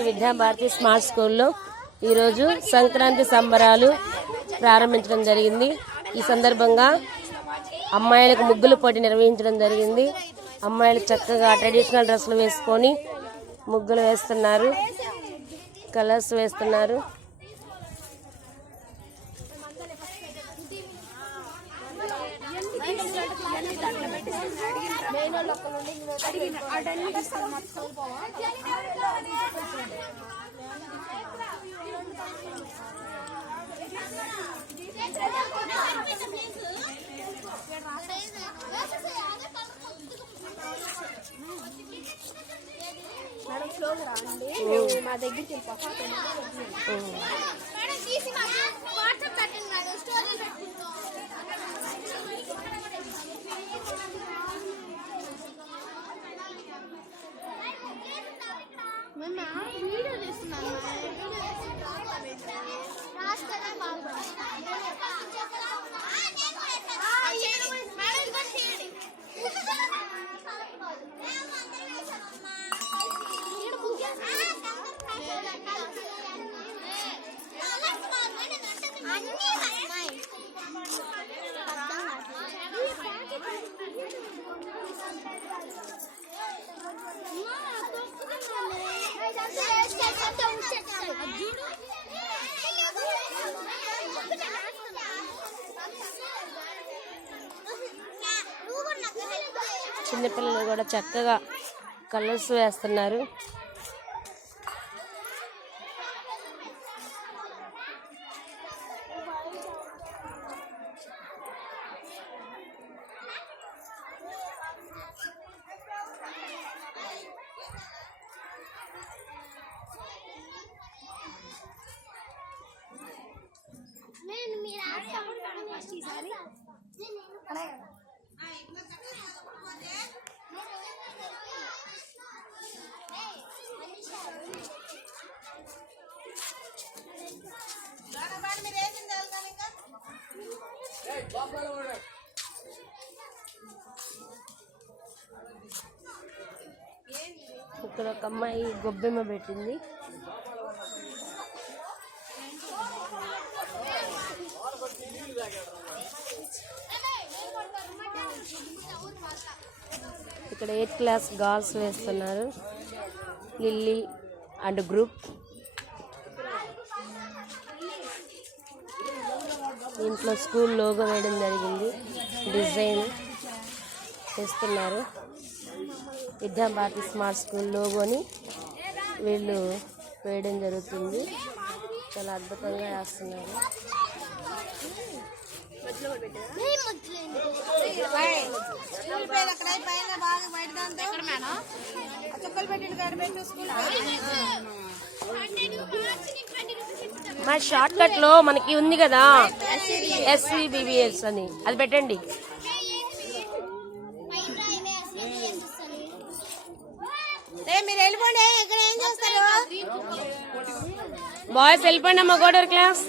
Shri Vidya Bharati smart స్కూల్లో ఈరోజు సంక్రాంతి సంబరాలు ప్రారంభించడం జరిగింది. ఈ సందర్భంగా అమ్మాయిలకు ముగ్గులు పోటీ నిర్వహించడం జరిగింది. అమ్మాయిలు చక్కగా ట్రెడిషనల్ డ్రెస్సులు వేసుకొని ముగ్గులు వేస్తున్నారు కలర్స్ వేస్తున్నారు. మేడం స్లోగా రాండి. మా దగ్గరికి వెళ్ళిపోతాం చిన్నపిల్లలు కూడా చక్కగా కలర్స్ వేస్తున్నారు. ఈసారి? ఇక్కడ ఒక అమ్మాయి గొబ్బెమ్మ పెట్టింది. ఇక్కడ ఎయిత్ క్లాస్ గర్ల్స్ వేస్తున్నారు. Lily and group. దీంట్లో స్కూల్ లోగో వేయడం జరిగింది. డిజైన్ చేస్తున్నారు విద్యాభారతి స్మార్ట్ స్కూల్ లోగోని వీళ్ళు వేయడం జరుగుతుంది. చాలా అద్భుతంగా వేస్తున్నారు. మా షార్ట్ కట్లో మనకి ఉంది కదా ఎస్విబిబిఎస్ అని. అది పెట్టండి. మీరు వెళ్ళిపోండి. బాయ్స్ వెళ్ళిపోండి అమ్మా గోడర్ క్లాస్